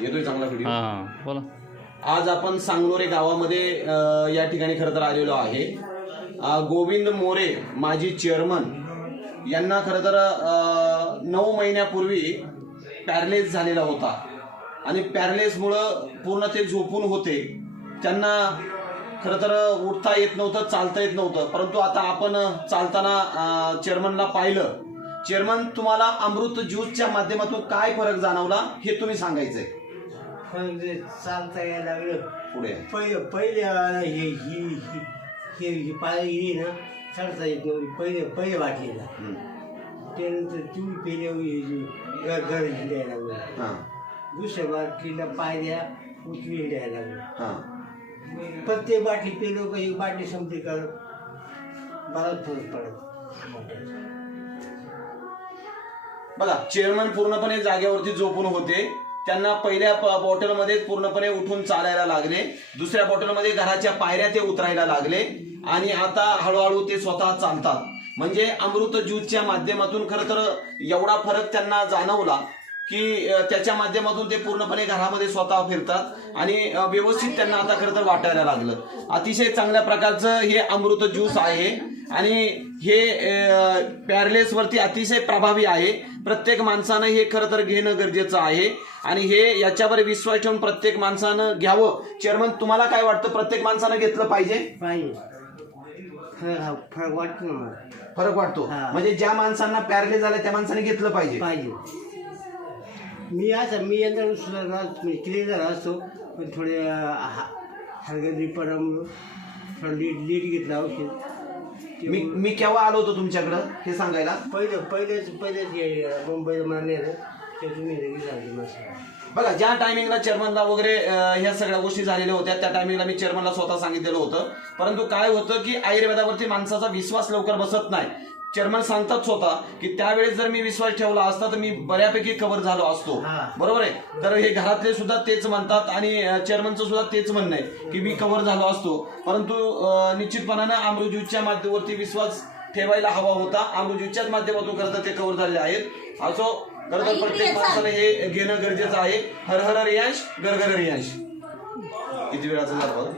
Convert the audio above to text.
येतोय चांगला व्हिडिओ. बोला. आज आपण सांगलोरे गावामध्ये या ठिकाणी खरं तर आलेलो आहे. गोविंद मोरे माजी चेअरमन यांना खरं तर 9 महिन्यापूर्वी पॅरलेस झालेला होता आणि पॅरलेसमुळं पूर्ण ते झोपून होते. त्यांना खरं तर उठता येत नव्हतं, चालता येत नव्हतं. परंतु आता आपण चालताना चेअरमनला पाहिलं. चेअरमन, तुम्हाला अमृत ज्यूसच्या माध्यमातून काय फरक जाणवला हे तुम्ही सांगायचंय. चालता यायला लागलं पुढे. पहिले ही पायरी ना चढता येत नव्हती पहिले वाटलेला. त्यानंतर तुम्ही पेल्या घर हिंडायला लागलं. दुसऱ्या बाटलीला पायऱ्या उचलून हिंडायला लागलं. प्रत्येक बाटली पेलो का एक बाटली संपली का बराच फरक पडत. बघा, चेअरमन पूर्णपणे जागेवरती झोपून होते. त्यांना पहिल्या बॉटलमध्ये पूर्णपणे उठून चालायला लागले. दुसऱ्या बॉटलमध्ये घराच्या पायऱ्या ते उतरायला लागले आणि आता हळूहळू ते स्वतः चालतात. म्हणजे अमृत ज्यूसच्या माध्यमातून खरं तर एवढा फरक त्यांना जाणवला की त्याच्या माध्यमातून ते पूर्णपणे घरामध्ये स्वतः फिरतात आणि व्यवस्थित त्यांना आता खरं तर वाटायला लागलं. अतिशय चांगल्या प्रकारचं हे अमृत ज्यूस आहे आणि हे पॅरलेसवरती अतिशय प्रभावी आहे. प्रत्येक माणसानं हे खरं तर घेणं गरजेचं आहे आणि हे याच्यावर विश्वास ठेवून प्रत्येक माणसानं घ्यावं. चेअरमन, तुम्हाला काय वाटतं, प्रत्येक माणसानं घेतलं पाहिजे? फरक वाटतो ना. फरक वाटतो म्हणजे ज्या माणसांना पॅरलेस झालं त्या माणसाने घेतलं पाहिजे. मी यंदा सुद्धा क्लिअर झाला असतो, पण थोडे हलगर्जीपणामुळं थोडं लेट घेतलं औषध. मी केव्हा आलो होतो तुमच्याकडं हे सांगायला? पहिलेच मुंबईला मला नेलं ते तुम्ही लगेच झाली. बघा, ज्या टायमिंगला चेअरमनला वगैरे ह्या सगळ्या गोष्टी झालेल्या होत्या त्या टायमिंगला मी चेअरमनला स्वतः सांगितलेलं होतं. परंतु काय होतं की आयुर्वेदावरती माणसाचा विश्वास लवकर बसत नाही. चेअरमन सांगतात स्वतः की त्यावेळेस जर मी विश्वास ठेवला असता तर मी बऱ्यापैकी कव्हर झालो असतो. बरोबर आहे. तर हे घरातले सुद्धा तेच म्हणतात आणि चेअरमनचं सुद्धा तेच म्हणणं आहे की मी कव्हर झालो असतो. परंतु निश्चितपणानं अमृत ज्यूसच्या माध्यमावरती विश्वास ठेवायला हवा होता. अमृत ज्यूसच्याच माध्यमातून खरं तर ते कव्हर झालेले आहेत. असो, खरं तर प्रत्येक माणसाला हे घेणं गरजेचं आहे. हर हर रियांश, घर घर रियांश. किती वेळाचं झालं?